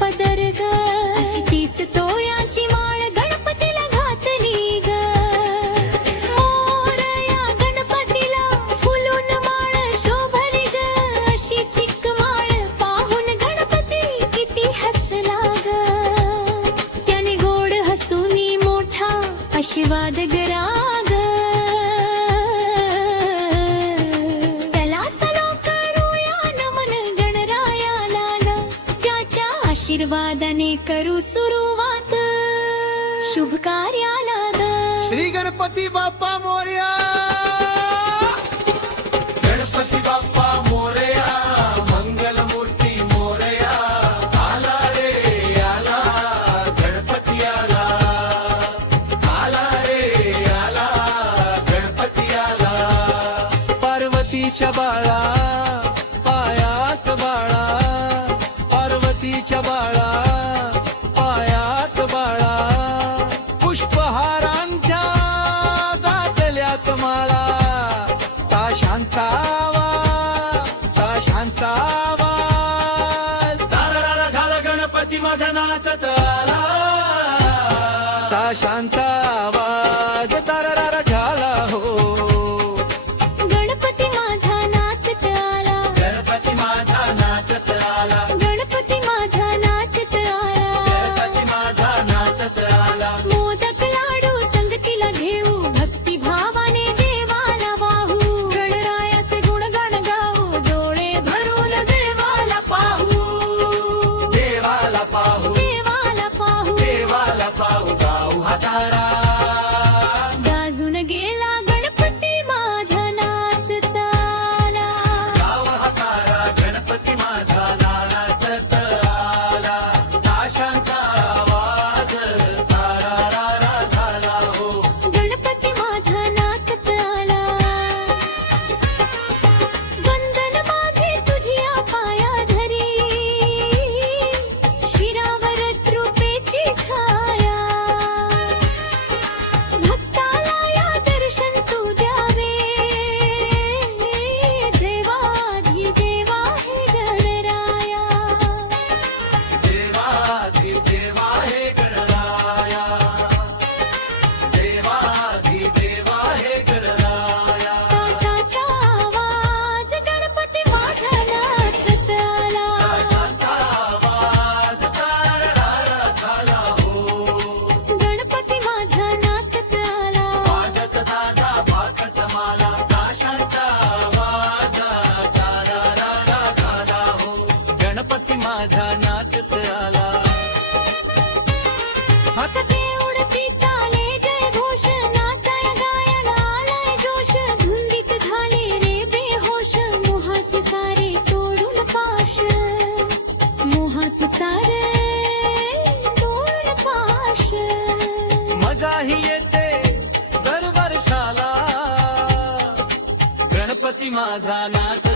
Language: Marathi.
पदर ग अशी 30 तोळ्याची माळ गणपतीला घातली ग मोरया गणपतीला फुलून माळ शोभली ग अशी चिक माळ पाहून गणपती किती हसला ग त्याने गोड हसूनी मोठा आशीर्वाद गरा ग आशीर्वादाने करू सुरुवात शुभ कार्याला ग श्री गणपती बाप्पा मोरया गणपती बाप्पा मोरया मंगल मूर्ती मोरया आला रे आला गणपती आला आला रे आला गणपती आला पार्वतीच्या बाळा पायात बाळा पार्वतीच्या बाळा पायात बाळा पुष्पहारांच्या घातल्यात माळा ता शांतावा तारारा झाला गणपती माझा नाचत आला ता शांतावा तारारा झाला हो गणपती माझा नाचत आला गणपती माझा नाचत आला गणपती माझा नाचत आला गणपती माझा नाचत आला मोदक लाडू संगतीला घेऊ भक्ती भावाने देवाला वाहू गणरायाचे गुणगान गाऊ डोळे भरून देवाला पाहू देवाला पाहू देवाला पाहू देवाला पाहू गाऊ हसारा गाजून गेला गणपती माझा नाचत आला गाव हसारा गणपती माझा नाचत आला ताशांचा आवाज तारारा झाला हो गणपती माझा नाचत आला वंदन माझे तुझ्या पाया धरी शिरावर कृपेची छाया भक्ताला या दर्शन तू द्यावे देवाधी देवा हे गणराया देवाधी देवा हे गणराया देवाधी देवा हे गणराया ताशाचा आवाज गणपती माझा नाचत आला ताशांचा आवाज तारारा झाला हो गणपती माझा नाचत आला वाजत ताजा भाकत माला ताशांचा आवाज तारारा झाला हो गणपती माझा नाचत आला हातात उडती चाले जय घोष नाचाय गायला आलाय जोश धुंदीत झाले रे बेहोश मोहाचे सारे तोडून पाश मोहाचे सारे तोडून पाश मजाही येते दर वर्षाला गणपती माझा नाच